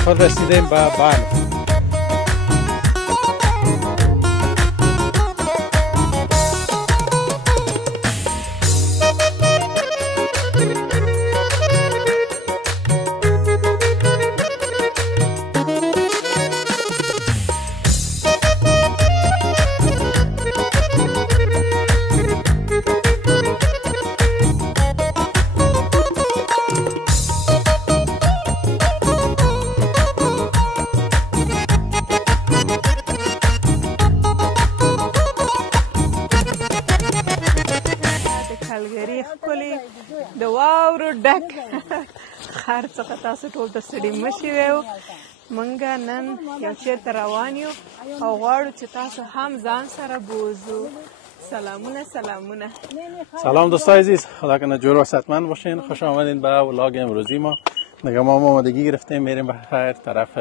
آخر رسیدیم به بلخ. د واورو ډک ښار څخه تاسو ټول ته ستړي مه شوي یو. موږ نن یو چېرته روان یو او غواړو چې تاسو هم ځان سره بوزو. سلامونه. سلام دوستای عزیز، خدا کنه جور و صحتمند باشین. خوش آمدین به ولاگ امروزی ما. دیگه ما آمادگی گرفتیم میریم به هر طرف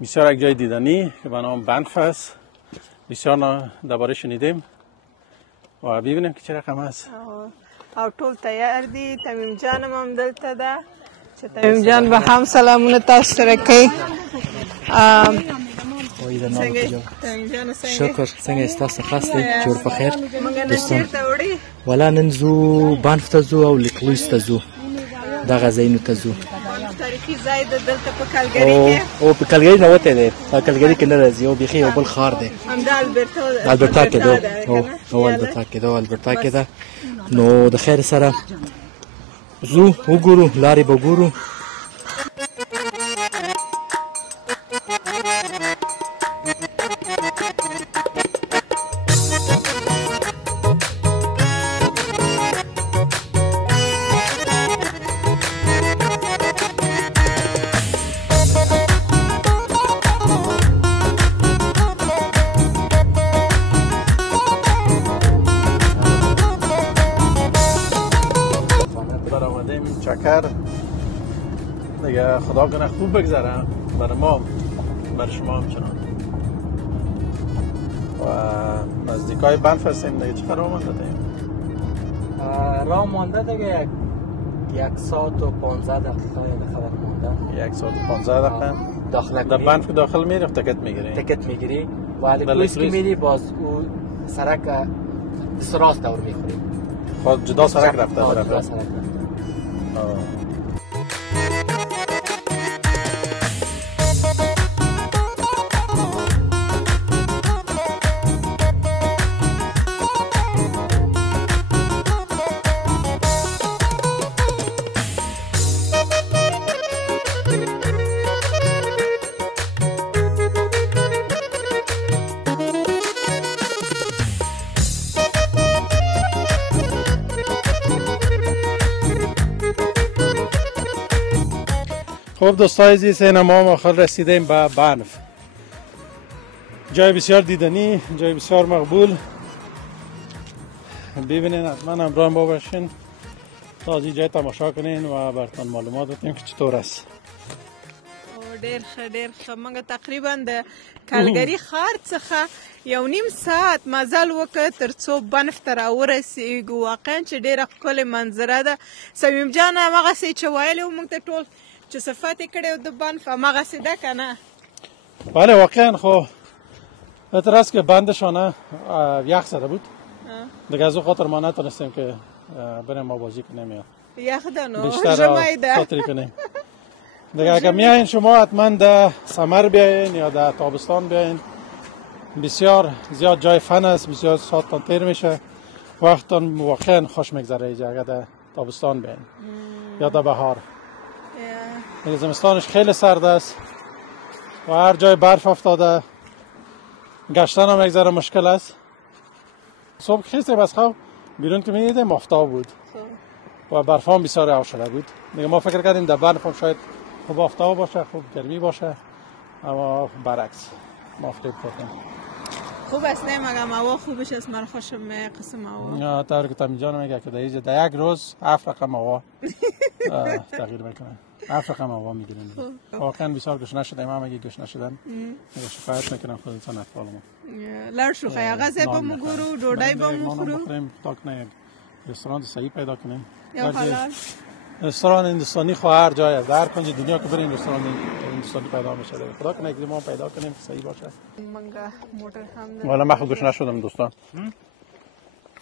بسیار یک جای دیدنی که به نام بنف است. بسیار درباره شنیدیم و ببینیم که چه رقم است. او ټول تیار دي. تمیم جان هم دلته ده چې تمیم جان به هم سلامونه تاسو سره کوي. شکر. څنګه ستاسو خاصه جوړ په خیر دوستان؟ ولا نن زو بانف ته زو او لیکلوس ته زو دغه ځایونو ته زو. تاریخي ځای د دلته په کلګری کې او په کلګری نه وته دی. په کلګری کې نه راځي او بيخي یو بل ښار دی. همدا البرتا کې ده. او البرتا کې ده. نو د خیر سره زو وګورو لارې به ګورو. چکر دیگه خدا کنه خوب بگذره برای ما، برای شما همچنان. و نزدیکای بنف هستیم دیگه. چقدر راه مانده داریم؟ راه مانده دیگه 1 ساعت و 15 دقیقه خبر مانده. 1 ساعت و 15 دقیقه داخل در بنف که داخل میری تکت میگیری و الکلویس که میری باز او سرک سراست دور میخوری. خود جدا سرک رفته جدا سرک رفته. خب دوستای عزیز، ما آخر رسیدیم به بنف. جای بسیار دیدنی، جای بسیار مقبول. ببینین حتما همراه ما باشین تا از این جای تماشا کنین و براتون معلومات بدیم که چطور است. ډېر ښه. موږ تقریبا د کلګری ښار څخه 1.5 ساعت مزل وکړ تر څو بنف ته راورسېږو. واقعا چې ډېره ښکلې منظره ده. صمیم جان همغسې چې ویلي و موږ ته ټول چې صفت یې کړی و د بنف همغسې ده که نه؟ بله واقعا. خب اعتراض که بندشانه یخ زده بود دیگه، از او خاطر ما نتونستیم که بریم ما بازی کنیم یا یخ ده نو بیشتر خاطری کنیم دیگه. اگر میایین شما حتما در سمر بیاین یا در تابستان بیاین. بسیار زیاد جای فن است، بسیار ساعتتان تیر میشه، وقتتان واقعا خوش میگذره اینجا اگر در تابستان بیاین یا در بهار. زمستانش خیلی سرد است و هر جای برف افتاده، گشتن هم یک ذره مشکل است. صبح خیستیم از خواب بیرون که میدیدیم آفتاب بود و برف هم بسیار او شده بود دیگه. ما فکر کردیم در برف هم شاید خوب آفتاب باشه، خوب گرمی باشه، اما برعکس ما فکر کردیم. خوب است نه؟ مگم هوا خوبش است؟ من خوشم میاد قسم هوا. طوری که تمیم جان میگه که در یک روز 7 رقم هوا تغییر میکنه. 7 رقم هوا میگیریم. واقعا بسیار گشنه شدیم. هم اگه گشنه شدن شکایت میکنم خودتان اطفال ما. لړ شو خیاغه زه به موږ ډوډۍ به مخورو تا کنه رستوران صحیح پیدا کنیم. یا حلال رستوران هندوستانی خو هر جای است، هر کنج دنیا که برین رستوران هندوستانی پیدا میشه. خدا کنه که ما پیدا کنیم که صحیح باشه. منگا موتر هم والا من خود گوش نشدم دوستان.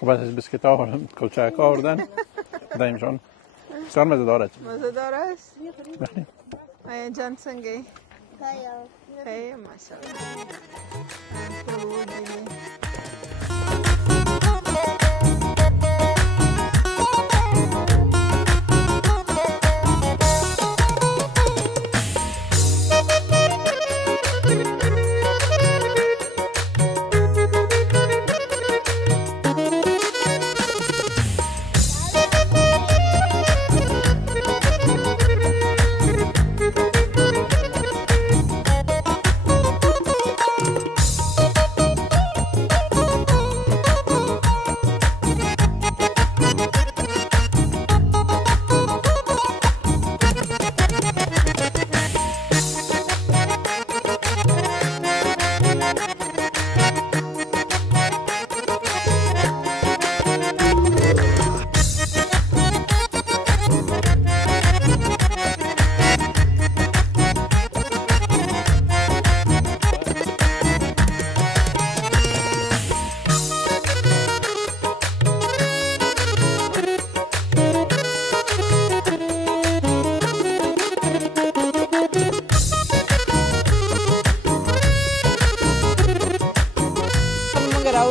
خب از بسکیت ها و کلچه ها آوردن دایمشان بسیار مزه داره. مزه داره است؟ بخوریم. آیا جان سنگی؟ خیلی ماشاءالله.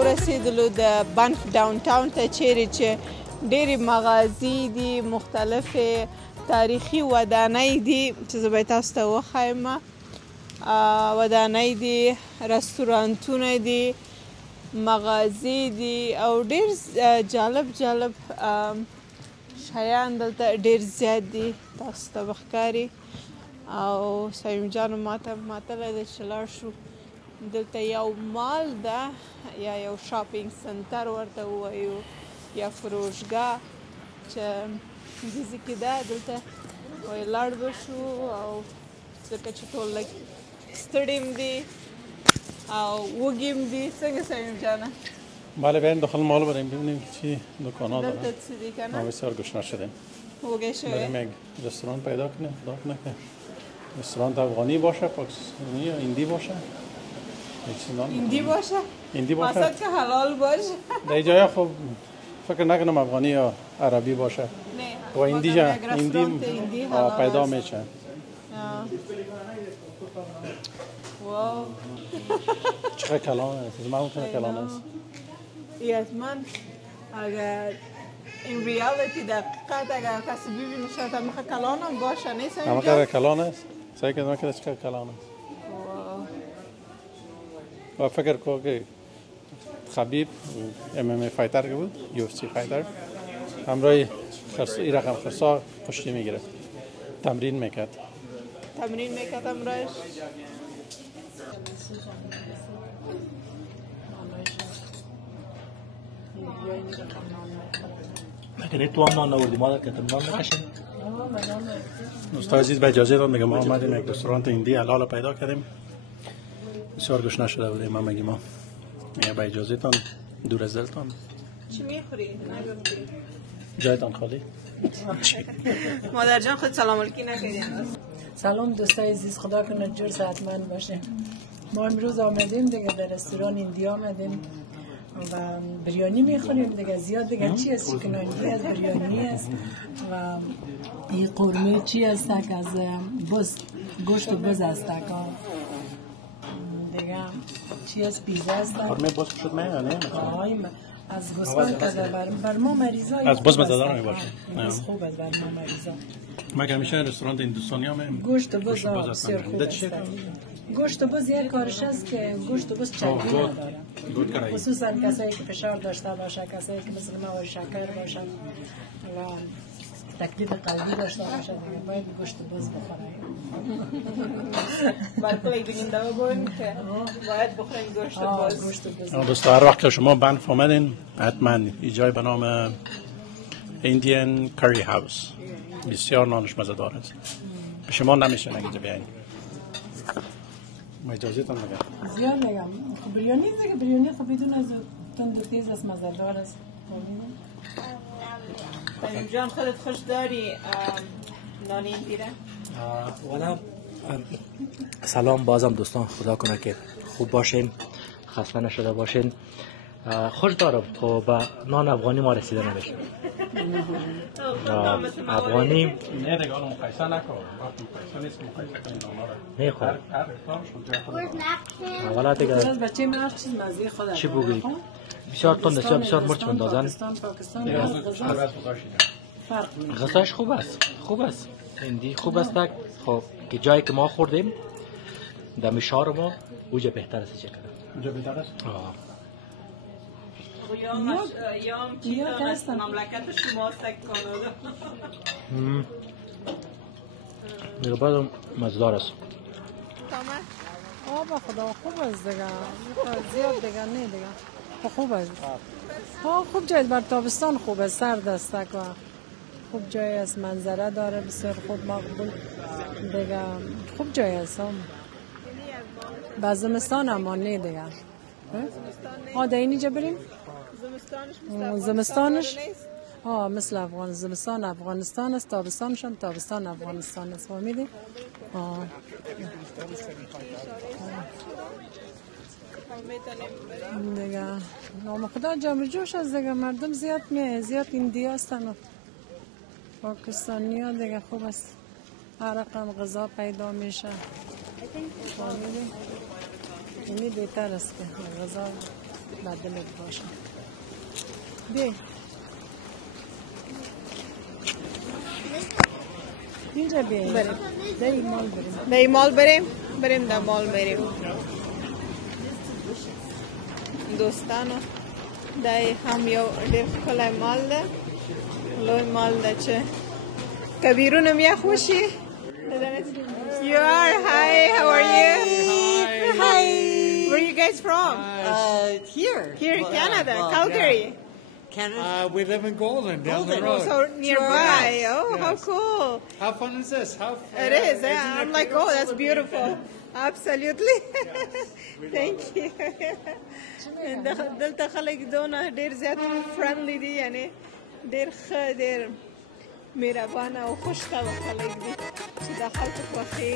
رسیدلو د بنف ډاون ټاون ته چیرې چې ډېرې مغازي دي، مختلفې تاریخي ودانۍ دي چې زه به یې تاسو ته وښایم. ودانۍ دي، رستورانتونه دي، مغازي دي او ډېر جالب جالب شیان دلته ډېر زیات دي، تاسو ته به ښکاري. او صمیم جان ماته ماتلی دی چې لاړ شو. دلته یو مال ده یا یو شاپینګ سنټر ورته ووایو یا فروشګاه چې انګریزي کې ده. دلته وایي لاړ به شو او ځکه چې ټول لږ ستړي هم دي او وږي هم دي. څنګه صمیم جانه؟ بله بریم داخل مال بریم ببینیم که چی دکانا دارن. دلته څه دي که نه؟ ما بسیار گشنه شدیم. وږی شوی؟ بریم یک رستوران پیدا کنیم. خدا کنه که رستوران افغانی باشه، پاکستانی یا هندی باشه. هندی باشه؟ هندی باشه. مقصد که حلال باشه. در جای خب فکر نکنم افغانی یا عربی باشه. نه. و هندی پیدا میشه. واو. چقدر کلان است. از من کنه کلان است. من اگر این ریالیتی دقیقت اگر کسی ببینه شاید همه کلان هم باشه. نیست اینجا؟ همه کلان است. سعی کردم که چقدر کلان است. و فکر کنم که خبیب MMA فایتر که بود، UFC فایتر، همراه این رقم خرسا کشتی میگرفت، تمرین میکرد. تمرین میکرد همراهش؟ مگه تو هم نان آوردی مادر که نان نکشیم؟ دوستان عزیز به اجازه داد، میگم ما آمدیم یک رستوران هندی حلال پیدا کردیم. بسیار گوش نشده بودیم. ما میگیم ما به اجازه تان دور از دلتان چی میخوری؟ جایتان خالی. مادر جان خود سلام علیکی نکردیم. سلام دوستای عزیز، خدا کنه جور صحتمند باشه. ما امروز آمدیم دیگه در رستوران هندی آمدیم و بریانی میخوریم دیگه. زیاد دیگه چی است؟ چیکن هندی است، بریانی است و این قورمه چی است که از بز، گوشت بز است که دیگه چی است؟ پیزا است. قورمه بز شد نه؟ از گوسفند که بر ما مریضا از بز مزدار میباشه. بز خوب است بر ما مریضا. مگه همیشه رستوران هندوستانی هم گوشت بز بسیار خوب است. گوشت بز یک کارش است که گوشت بز چربی نداره، خصوصا کسایی که فشار داشته باشه، کسایی که مثل ما شکر باشه و تکلیف قلبی داشته باشه دیگه باید گوشت بز بخوره. برای بیننده ها بگویم که باید بخورین گوشت بز. دوستا هر وقت که شما بنف آمدین حتما این جای به نام ایندین کری هاوس، بسیار نانش مزه‌دار است. به شما نمیشه اینجا بیاین. ما اجازه تان میگم. زیاد میگم. بریانی دیگه بریانی خب بدون از تند و تیز است، مزه‌دار است. فهیم جان خودت خوش داری نان ایندیره؟ والا سلام بازم دوستان، خدا کنه که خوب باشین، خسته نشده باشین. خوش دارم تو به نان افغانی ما رسیده نمیشه. افغانی نه دیگه الان مقایسه نکن، مقایسه نیست، مقایسه کنید میخوام اولا دیگه بچه من هر چیز مزه خود چی بگویی؟ بسیار تند است، بسیار مرچ بندازن. غذاش خوب است، خوب است، هندی خوب است. خب که جایی که ما خوردیم دم شهر ما اوجا بهتر است. چه کنم اونجا بهتر است؟ یام چیزا است مملکت شما است کانادا. میگه بعدم مزدار است. با خدا خوب است دیگه، زیاد دیگه نه دیگه خوب است. خوب جای بر تابستان خوب است، سرد است و خوب جای است، منظره داره بسیار خوب، مقبول دیگه، خوب جای است. با زمستان اما نه دیگه. در اینجا بریم؟ زمستانش مثل افغان، زمستان افغانستان است، تابستانش هم تابستان افغانستان است. فهمیدی؟ دیگه نام خدا جمع جوش است دیگه، مردم زیاد ایندیا هستن، پاکستانی ها دیگه. خوب است، هر رقم غذا پیدا میشه. فهمیدی؟ اینی بهتر است که غذا بدلت باشه. بی اینجا بریم، در این مال بریم. در مال بریم دوستانو. دای هم یو ډیر ښکلی مال ده، لوی مال ده چې کبیرونه میا خوشي. You are, hi, how are you? Hi. Where are you guys from? Here in Canada, Calgary. Canada? We live in Golden, down the road. So nearby. Oh, yes. How cool. How fun is this? It is. I'm like, oh, that's beautiful. Absolutely. Thank you. دلته خلک دونه ډیر زیات فرندلی دي، یعنی ډیر ښه، ډیر مهربانه او خوشطبع خلک دي چې د خلکو خوښي.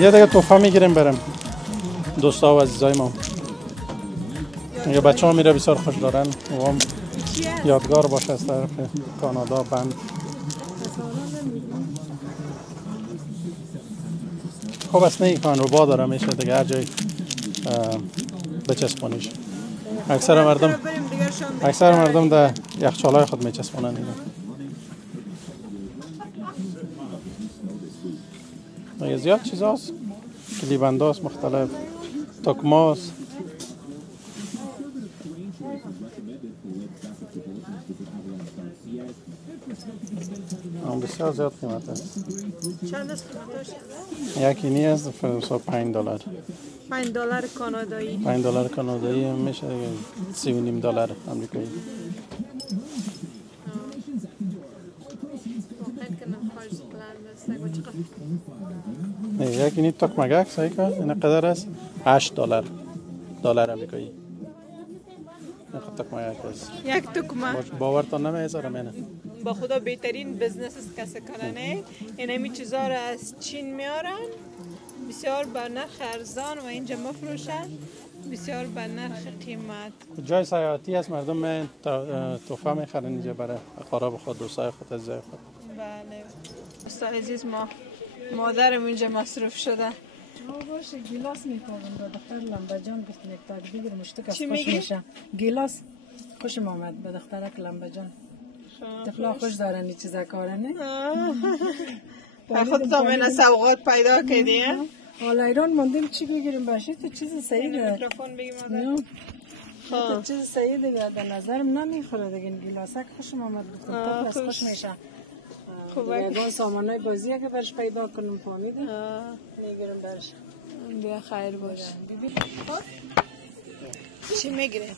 یه دیگه تحفه میگیریم بریم دوستا و عزیزای ما. یه بچه ها میره بسیار خوش دارن و هم یادگار باشه از طرف کانادا بند. خوب است نه کان رو با داره میشه دیگه، هر جای بچسبونیش. اکثر مردم در یخچالای خود میچسبونن اینه. زیاد چیز هست، کلیبنده هست مختلف، تکمه هست. بسیار زیاد قیمت است. چند است قیمتش؟ یکی نی است $5. $5 کانادایی. $5 کانادایی میشه $3.5 آمریکایی. یکی نی تکمه صحیح که این قدر است $8 آمریکایی. یک تکمه باورتان نمیذارم اینه. با خدا بهترین بزنس است کسی کنه. این همی چیزا را از چین میارن بسیار به نرخ ارزان و اینجا مفروشن بسیار به نرخ قیمت. جای سیاحتی است، مردم من تحفه میخرن اینجا برای اقارب خود، دوستای خود، عزیزای خود. بله دوستان عزیز، مادرم اینجا مصروف شده. باشه گیلاس میکنم با دختر لمبجان گفتم یک تاک بگیر مشتک از خوش میشه. گیلاس خوشم آمد به دخترک لمبجان. طفلا خوش دارن این چیزا کارنه. خود تا من سوغات پیدا کردی؟ حالا ایران موندیم چی بگیریم باشه؟ تو چیز صحیحه. میکروفون بگیم مادر. تو چیز صحیحه دیگه، در نظرم نمیخوره دیگه. گیلاسک خوشم آمد گفتم طفل خوش میشه. خوبه با سامانای بازی که برش پیدا کنم فهمیدی میگیرم برش بیا خیر باش چی میگیره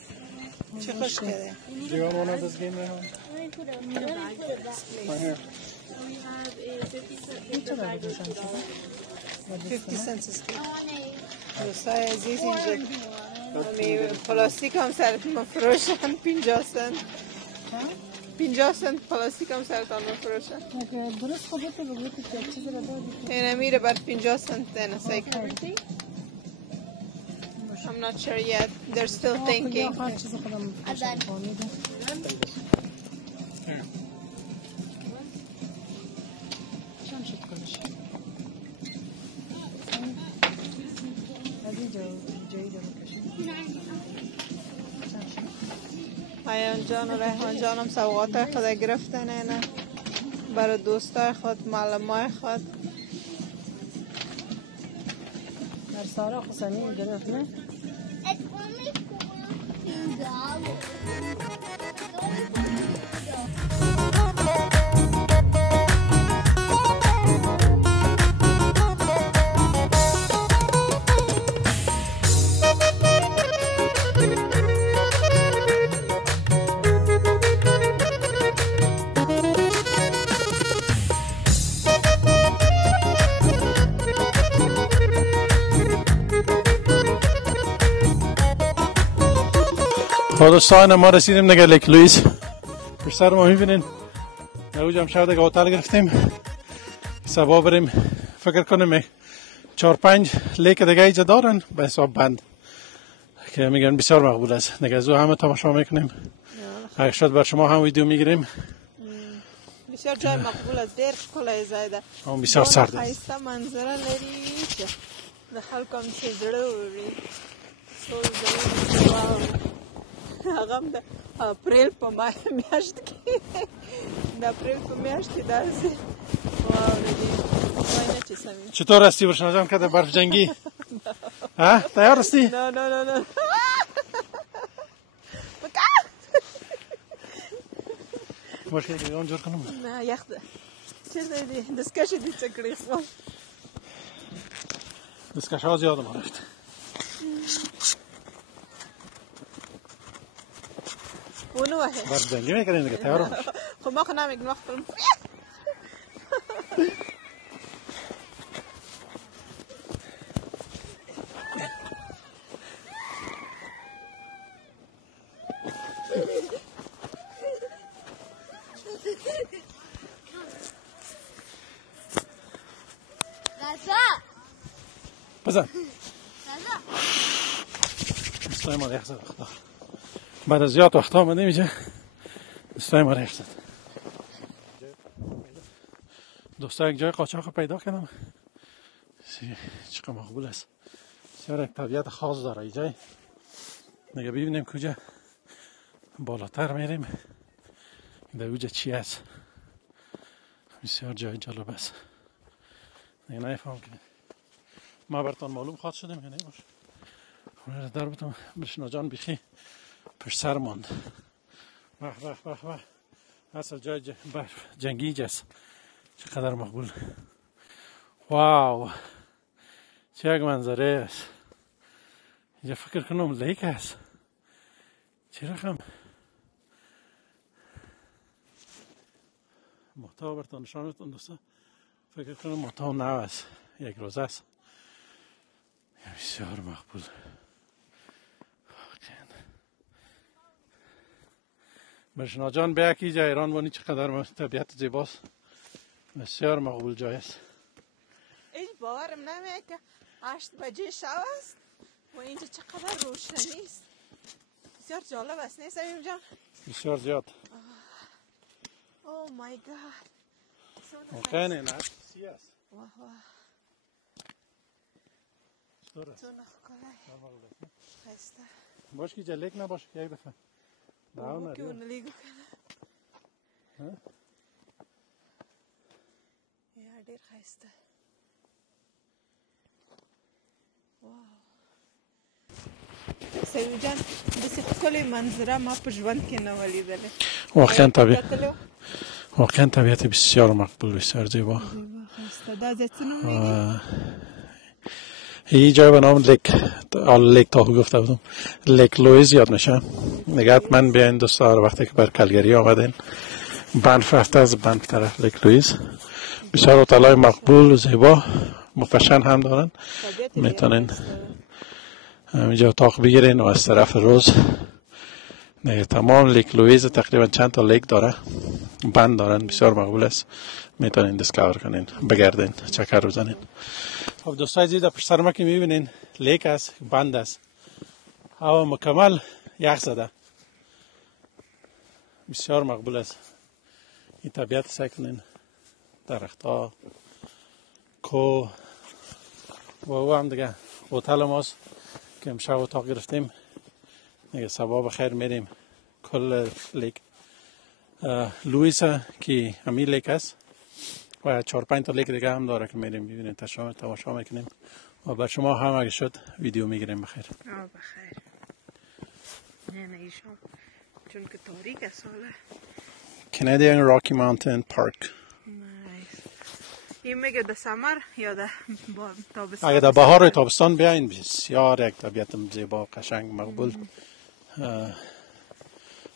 چی خوش کرده Do you want one of this game right now? چه باید باشم 50 cents is good دوستای عزیز اینجا پلاستیک هم سرتون مفروشن 50 سنت 50 سنت پلاستیک هم سرتان مفروشن درست خودت بگوید که چیزی رو دادی اینه میره بر 50 سنت اینه سیکل I'm not sure yet. They're still thinking. هر چیز خودم فهمیدم چند شد کنش از اینجا جایی رو بکشیم حیان جان و ریحان جان هم سوقات خود گرفتن اینه برای دوستای خود معلمای خود در سارا خسانی گرفت نه دوستان ما رسیدیم دیگه لیک لوئیس پشت سر ما میبینین نوج هم شب دیگه هتل گرفتیم سبا بریم فکر کنیم 4-5 لیک دیگه اینجا دارن به حساب بند که میگن بسیار مقبول است دیگه از او همه تماشا میکنیم اگه شد بر شما هم ویدیو میگیریم بسیار جای مقبول است دیر کلای زایده اون بسیار سرد است خیسته منظره لري چې د خلکو هم چې زړه وړي ټول زړه واو هغه هم د اپریل په میاشت کې د اپریل په میاشت کې داسې واورېدې وای نه چې سمې چطور هستی برشنا جان که در برف جنگی؟ ها تیار هستی؟ نه باشه دیگه اون جور کنم نه یخ ده چیرته دی دستکش دی څه کړی خو دستکش ها زیاده ما رفت اونو وحه برف جنگی میکنین دیگه تیار هم خب ما خو نمیگن وقت فرم بزن دستای ما ریخ زد اختار بعد از زیاد وقت آمده اینجا دستای ما ریخ زد دوستا یک جای قاچاق پیدا کردم چقدر مقبول است بسیار یک طبیعت خاص داره اینجا دیگه ببینیم کجا بالاتر میریم در اوجه چی است بسیار جای جالب است دیگه نفهم که ما براتون معلوم خواهد شدیم یا نمیشه خونه در بودم برشنا جان بیخی پشت سر ماند وح اصل جای جنگی جست چقدر مقبول واو چه یک منظره است اینجا فکر کنم لیک است چه رقم محتوا براتون نشانتون دوستا فکر کنم محتوا نو است یک روز است بسیار مقبول برشنا جان بیا که جای ایران وانی چقدر طبیعت زیباست بسیار مقبول جای است این باورم نمیاد که 8 بجه شب است و اینجا چقدر روشنی است بسیار جالب است نیست سمیم جان بسیار زیاد اوه مای گاد ممکنه نه سی است واه چطور است؟ تو نخکلای خسته باش که جلیک نباشه یک دفعه داو که اون نریو لیگو کنه یا دیر خسته واو سمیم جان دسی کلی منظره ما په ژوند کې نه ولیدلې واقعا واقعا طبیعت بسیار مقبول، بسیار زیبا. این جای به نام لیک تاهو گفته بودم، لیک لویز یاد میشه. نگه حتما بیاین دوستا وقتی که بر کلگری آمدین بنف رفته از بنف طرف لیک لویز. بسیار هتل‌های مقبول و زیبا، مفشن هم دارن. میتونین اینجا اتاق بگیرین و از طرف روز نه تمام لیک لویز تقریبا چند تا لیک داره، بند دارن، بسیار مقبول است. میتونین دیسکاور کنین، بگردین، چکر بزنین. خب دوستای عزیز، پشت سر ما که میبینین لیک است، بند است، هوا مکمل یخ زده، بسیار مقبول است. این طبیعت سعی کنین، درخت ها، کو و او هم دیگه هتل ماست که امشب اتاق گرفتیم. دیگه صبح بخیر میریم کل لیک لویس که همین لیک است و 4-5 تا لیک دیگه هم داره که میریم ببینیم، تماشا میکنیم و بر شما هم اگه شد ویدیو میگیریم. بخیر. بخیر. نه ایشان چون که تاریک ساله. Canadian Rocky Mountain Park. این میگه در سمر یا در تابستان؟ اگه در بهار و تابستان بیاین بسیار یک طبیعت زیبا، قشنگ، مقبول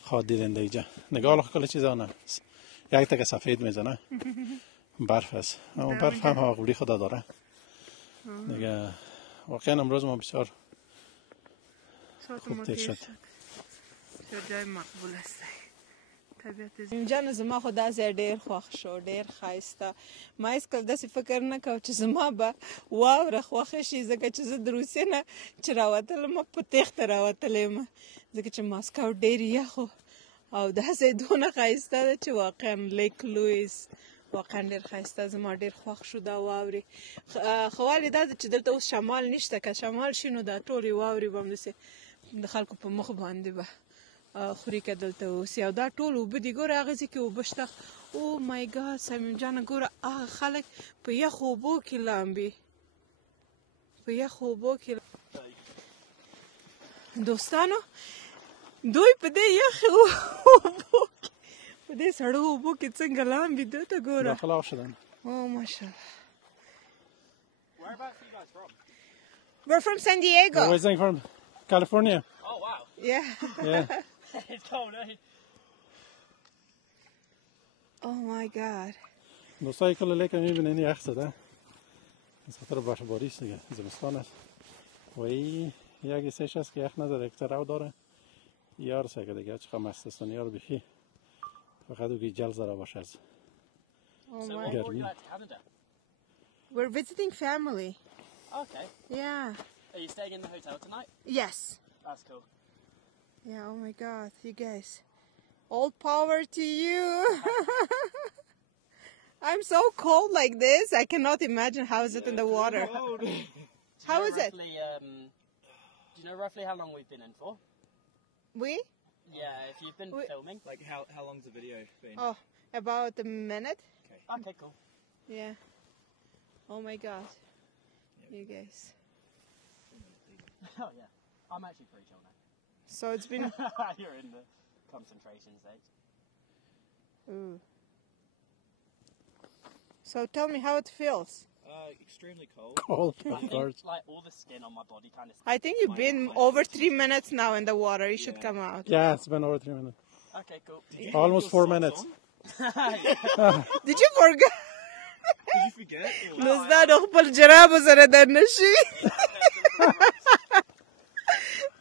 خواهد دیدین دیجا. نگاه کل چیزا نه، یک تک سفید میزنه، برف است، اما برف هم مقبولی خدا داره دیگه. واقعا امروز ما بسیار خوب تیر شد. بسیار جای مقبول است. اینجا زما خو داسې ډېر خوښ شو، ډېر ښایسته. ما هېڅکله داسې فکر نه کوم چې زما به واوره خوښه شي، ځکه چې زه د روسیې نه چې راوتلم په تېښته راوتلی یم، ځکه چې ماسکو ډېر یخ و او داسې دونه ښایسته ده چې واقعا لیک لویس واقعا ډېر ښایسته. زما ډېر خوښ شو دا واورې. خو ولې دا ده چې دلته اوس شمال نشته، که شمال شي نو دا ټولې واورې به همداسې د خلکو په مخ باندې به خوري که دلته اوسي. او دا ټول اوبه دي، ګوره هغه ځای کې اوبه شته. او مای ګاډ صمیم جانه، ګوره هغه خلک په یخو اوبو کې لامبي، په یخو اوبو کې. دوستانو دوی په دې یخو اوبو کې، په دې سړو اوبو کې څنګه لامبي، دوی ته ګوره. داخل شدن. او ماشاءالله. We're from San Diego. We're visiting from California. Oh wow. Yeah. Yeah. It's cold, eh? Oh my God. دوستای کل لیک میبینین یخ زده، از خاطر برفباری است دیگه، زمستان است و این یک سهش است که یخ نداره، یک رو داره یار سه که دیگه چقدر مستستان یار بخی فقط اوگی جل زده باشه از گرمی. We're visiting family. Okay. Yeah. Are you staying in the hotel tonight? Yes. That's cool. Yeah, oh my God, you guys. All power to you. I'm so cold like this. I cannot imagine how is it in the water. How is it? Do you know roughly how long we've been in for? We? Yeah, if you've been filming. Like how long's the video been? Oh, about a minute. Okay, cool. Yeah. Oh my God. You guys. Oh yeah. I'm actually pretty chill now. So it's been... You're in the concentration stage. Ooh. So tell me how it feels. Extremely cold. Cold, I of think course. like all the skin on my body kind of... I think you've been over 3 minutes now in the water. You should come out. Yeah, it's been over 3 minutes. Okay, cool. Almost 4 minutes. Did you forget? Did you forget? نزداد خپل جرابو سره دنشي.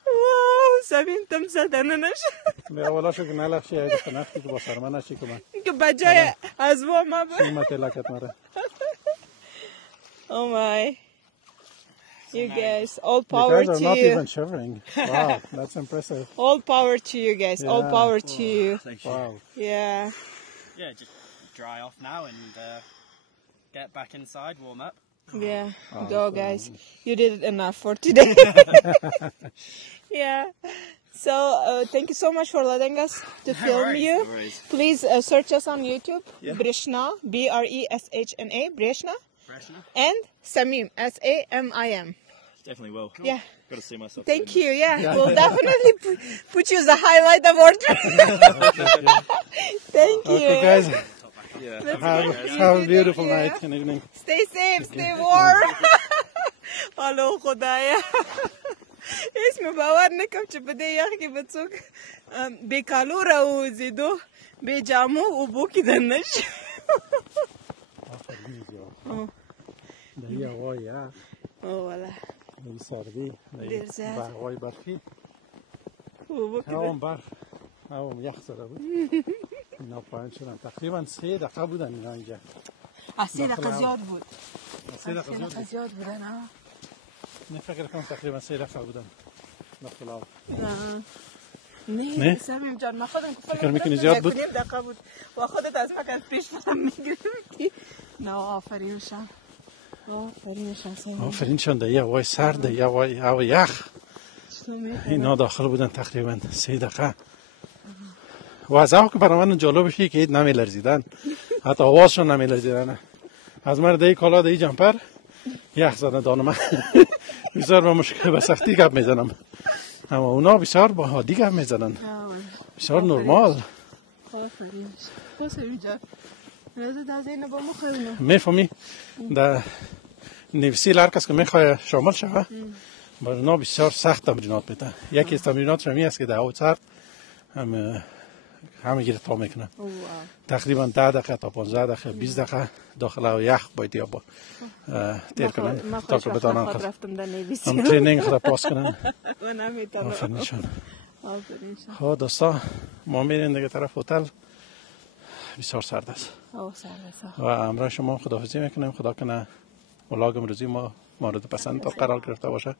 واو سمین تم زدن نشه. به اولا شو که نلخشی اگه تنختی که با سرما نشی که من که بجای از ما ما قیمت لکت مره. Oh my. You guys, all You power guys are to not you. even shivering. Wow, that's impressive. All power to you guys. All Yeah. power to you. Wow. Yeah. Yeah, just dry off now and get back inside, warm up. Yeah. Go guys. You did it enough for today. Yeah. So thank you so much for letting us to film you. Please search us on YouTube. Breshna, Breshna, Breshna, and Samim, Samim. Definitely will. Yeah. Got to see myself. Thank you. Yeah. We'll definitely put you as a highlight of our trip. Thank you. Okay, guys. Yeah. Have a beautiful night and evening. Stay safe, stay warm. الو خدایا اسم باور نکم چې په دې یخ کې به څوک بې کالو راوځېدو بې جامو اوبو کې دننه شي دهی هوای یخ والا دهی سردی ډېر زیات. هوای برفی اوبو کې هم برف هم یخ زده بود اینا پایین شدن تقریبا 3 دقیقه بودن اینا اینجا 3 دقیقه زیاد بود 3 دقیقه زیاد بودن ها نه فکر کنم تقریبا 3 دقیقه بودن داخل آب نه سمیم جان ما خودم فکر میکنی زیاد بود؟ 1 دقیقه بود و خودت از مکان پیش میگرفتی. نه آفرین شم آفرین شان ده یه هوای سرد یه هوای یخ اینا داخل بودن تقریبا 3 دقیقه و از که برای من جالبشی که نمی لرزیدن حتی آوازشون نمی لرزیدن از من ده کالا ده جمپر یخ زدن دانم بسیار با مشکل به سختی گپ میزنم اما اونا بسیار با حادی گپ میزنن بسیار نرمال. آفرین خسروی جان لازم از این با مخوینم میفهمی در نویسی هر کس که میخواه شامل شوه با اونا بسیار سخت تمرینات میتن. یکی از تمرینات رمی است که در هوا سرد همه گیر تا میکنن تقریبا 10 دقیقه تا 15 دقیقه 20 دقیقه داخل یخ باید یا با تیر کنن تا که بتانن هم ترینینگ خود پاس کنن. آفرین شون. خب دوستا ما میریم دیگه طرف هتل بسیار سرد است و امروز شما خداحافظی میکنیم. خدا کنه ولاگ امروزی ما مورد پسند قرار گرفته باشه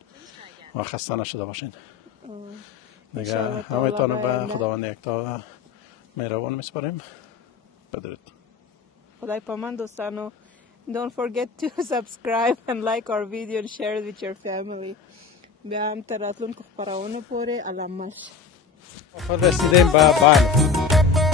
و خسته نشده باشین دیگه. همه تانو به خداوند یکتا مهربان میسپاریم. بدرود. خدای پامان دوستانو. Don't forget to subscribe and like our video and share it with your family. بیا هم تراتلون که خبرونه پوره علامش رسیدیم به بال